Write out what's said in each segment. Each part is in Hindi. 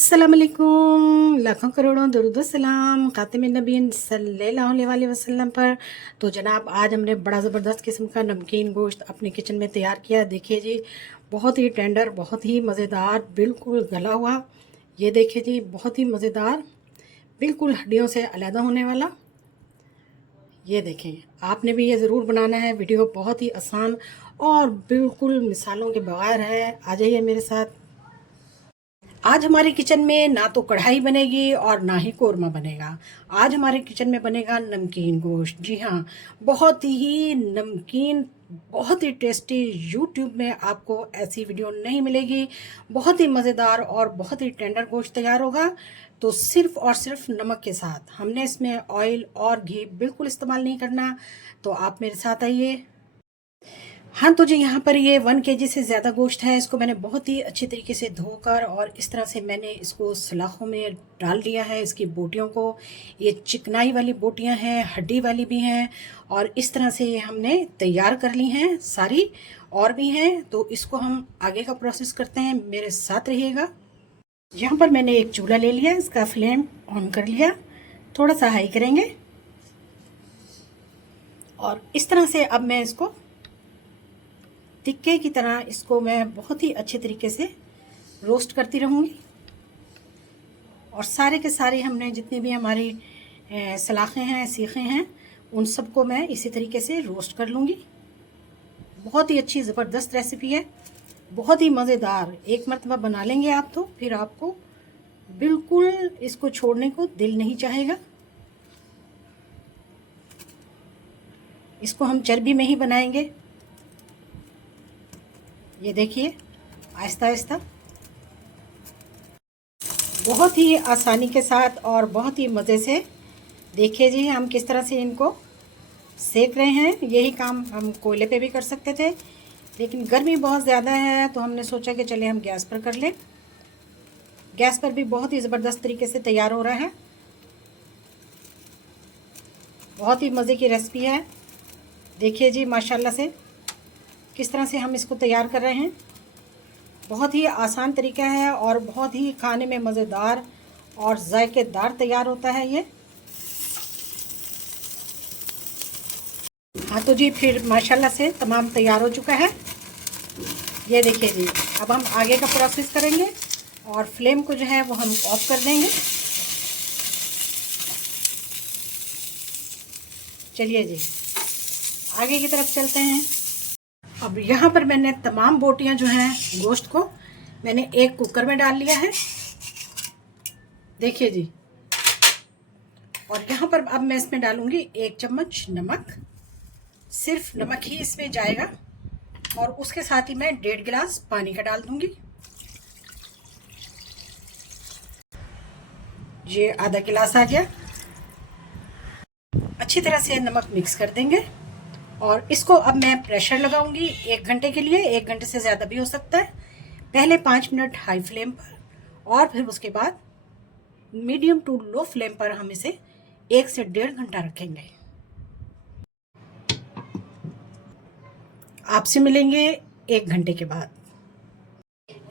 अस्सलाम वालेकुम, लाखों करोड़ों दुरूद व सलाम खातिम नबीन सल्लल्लाहु अलैहि वसल्लम पर। तो जनाब, आज हमने बड़ा ज़बरदस्त किस्म का नमकीन गोश्त अपने किचन में तैयार किया। देखिए जी, बहुत ही टेंडर, बहुत ही मज़ेदार, बिल्कुल गला हुआ। ये देखिए जी, बहुत ही मज़ेदार, बिल्कुल हड्डियों से अलग होने वाला। ये देखें, आपने भी ये ज़रूर बनाना है। वीडियो बहुत ही आसान और बिल्कुल मिसालों के बगैर है। आ जाइए मेरे साथ। आज हमारे किचन में ना तो कढ़ाई बनेगी और ना ही कोरमा बनेगा। आज हमारे किचन में बनेगा नमकीन गोश्त। जी हाँ, बहुत ही नमकीन, बहुत ही टेस्टी। यूट्यूब में आपको ऐसी वीडियो नहीं मिलेगी। बहुत ही मज़ेदार और बहुत ही टेंडर गोश्त तैयार होगा। तो सिर्फ और सिर्फ नमक के साथ। हमने इसमें ऑयल और घी बिल्कुल इस्तेमाल नहीं करना। तो आप मेरे साथ आइए। हाँ, तो जी, यहाँ पर ये 1 केजी से ज़्यादा गोश्त है। इसको मैंने बहुत ही अच्छी तरीके से धोकर और इस तरह से मैंने इसको सलाखों में डाल दिया है, इसकी बोटियों को। ये चिकनाई वाली बोटियाँ हैं, हड्डी वाली भी हैं, और इस तरह से ये हमने तैयार कर ली हैं सारी। और भी हैं, तो इसको हम आगे का प्रोसेस करते हैं। मेरे साथ रहिएगा। यहाँ पर मैंने एक चूल्हा ले लिया, इसका फ्लेम ऑन कर लिया, थोड़ा सा हाई करेंगे, और इस तरह से अब मैं इसको टिक्के की तरह इसको मैं बहुत ही अच्छे तरीके से रोस्ट करती रहूँगी। और सारे के सारे हमने जितनी भी हमारी सलाखें हैं, सीखें हैं, उन सबको मैं इसी तरीके से रोस्ट कर लूँगी। बहुत ही अच्छी ज़बरदस्त रेसिपी है, बहुत ही मज़ेदार। एक मरतबा बना लेंगे आप तो फिर आपको बिल्कुल इसको छोड़ने को दिल नहीं चाहेगा। इसको हम चर्बी में ही बनाएंगे। ये देखिए, आहिस्ता आहिस्ता, बहुत ही आसानी के साथ और बहुत ही मज़े से। देखिए जी, हम किस तरह से इनको सेक रहे हैं। यही काम हम कोयले पे भी कर सकते थे, लेकिन गर्मी बहुत ज़्यादा है तो हमने सोचा कि चले हम गैस पर कर लें। गैस पर भी बहुत ही ज़बरदस्त तरीके से तैयार हो रहा है। बहुत ही मज़े की रेसिपी है। देखिए जी, माशाल्लाह से किस तरह से हम इसको तैयार कर रहे हैं। बहुत ही आसान तरीका है और बहुत ही खाने में मज़ेदार और जायकेदार तैयार होता है ये। हाँ, तो जी, फिर माशाल्लाह से तमाम तैयार हो चुका है। ये देखिए जी, अब हम आगे का प्रोसेस करेंगे और फ्लेम को जो है वो हम ऑफ कर देंगे। चलिए जी, आगे की तरफ चलते हैं। अब यहाँ पर मैंने तमाम बोटियाँ जो हैं गोश्त को मैंने एक कुकर में डाल लिया है। देखिए जी, और यहाँ पर अब मैं इसमें डालूंगी 1 चम्मच नमक। सिर्फ नमक ही इसमें जाएगा, और उसके साथ ही मैं 1.5 गिलास पानी का डाल दूंगी। ये आधा गिलास आ गया। अच्छी तरह से नमक मिक्स कर देंगे और इसको अब मैं प्रेशर लगाऊंगी 1 घंटे के लिए। 1 घंटे से ज़्यादा भी हो सकता है। पहले 5 मिनट हाई फ्लेम पर, और फिर उसके बाद मीडियम टू लो फ्लेम पर हम इसे 1 से 1.5 घंटा रखेंगे। आपसे मिलेंगे 1 घंटे के बाद।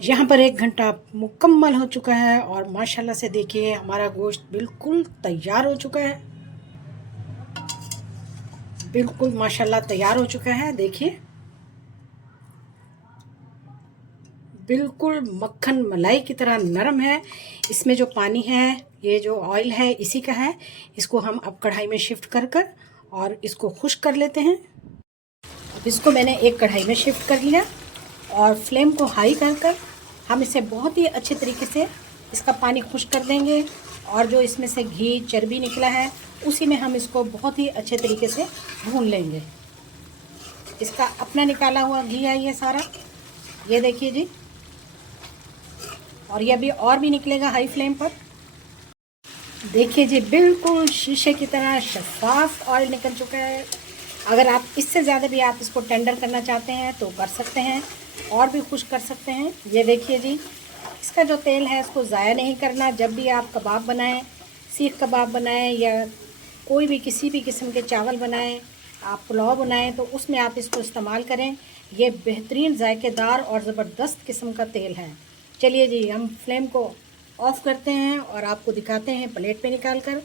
यहाँ पर 1 घंटा मुकम्मल हो चुका है और माशाल्लाह से देखिए, हमारा गोश्त बिल्कुल तैयार हो चुका है। बिल्कुल माशाल्लाह तैयार हो चुका है। देखिए, बिल्कुल मक्खन मलाई की तरह नरम है। इसमें जो पानी है, ये जो ऑयल है, इसी का है। इसको हम अब कढ़ाई में शिफ्ट कर कर और इसको खुश्क कर लेते हैं। अब इसको मैंने एक कढ़ाई में शिफ्ट कर लिया और फ्लेम को हाई कर कर हम इसे बहुत ही अच्छे तरीके से इसका पानी खुश्क कर देंगे। और जो इसमें से घी चर्बी निकला है, उसी में हम इसको बहुत ही अच्छे तरीके से भून लेंगे। इसका अपना निकाला हुआ घी है ये सारा। ये देखिए जी, और ये अभी और भी निकलेगा हाई फ्लेम पर। देखिए जी, बिल्कुल शीशे की तरह शफाफ ऑयल निकल चुका है। अगर आप इससे ज़्यादा भी आप इसको टेंडर करना चाहते हैं तो कर सकते हैं, और भी खुश कर सकते हैं। ये देखिए जी, इसका जो तेल है इसको ज़ाया नहीं करना। जब भी आप कबाब बनाएं, सीख कबाब बनाएं या कोई भी किसी भी किस्म के चावल बनाएं, आप पुलाव बनाएं, तो उसमें आप इसको इस्तेमाल करें। ये बेहतरीन जायकेदार और ज़बरदस्त किस्म का तेल है। चलिए जी, हम फ्लेम को ऑफ करते हैं और आपको दिखाते हैं प्लेट पे निकाल कर।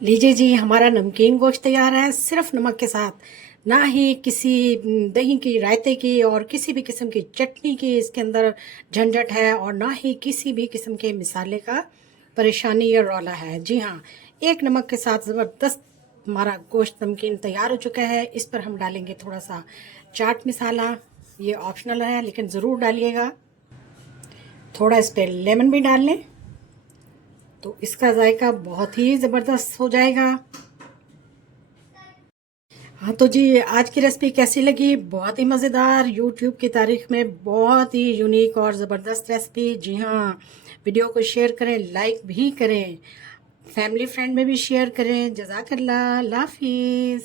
लीजिए जी, हमारा नमकीन गोश्त तैयार है सिर्फ नमक के साथ। ना ही किसी दही की, रायते की और किसी भी किस्म की चटनी की इसके अंदर झंझट है, और ना ही किसी भी किस्म के मिसाले का परेशानी या रौला है। जी हाँ, एक नमक के साथ ज़बरदस्त हमारा गोश्त नमकीन तैयार हो चुका है। इस पर हम डालेंगे थोड़ा सा चाट मसाला, ये ऑप्शनल है लेकिन ज़रूर डालिएगा। थोड़ा इस पर लेमन भी डाल लें तो इसका जायका बहुत ही ज़बरदस्त हो जाएगा। हाँ तो जी, आज की रेसिपी कैसी लगी? बहुत ही मज़ेदार, यूट्यूब की तारीख में बहुत ही यूनिक और ज़बरदस्त रेसिपी। जी हाँ, वीडियो को शेयर करें, लाइक भी करें, फैमिली फ्रेंड में भी शेयर करें। जज़ाकल्लाह, अल्लाह हाफिज़।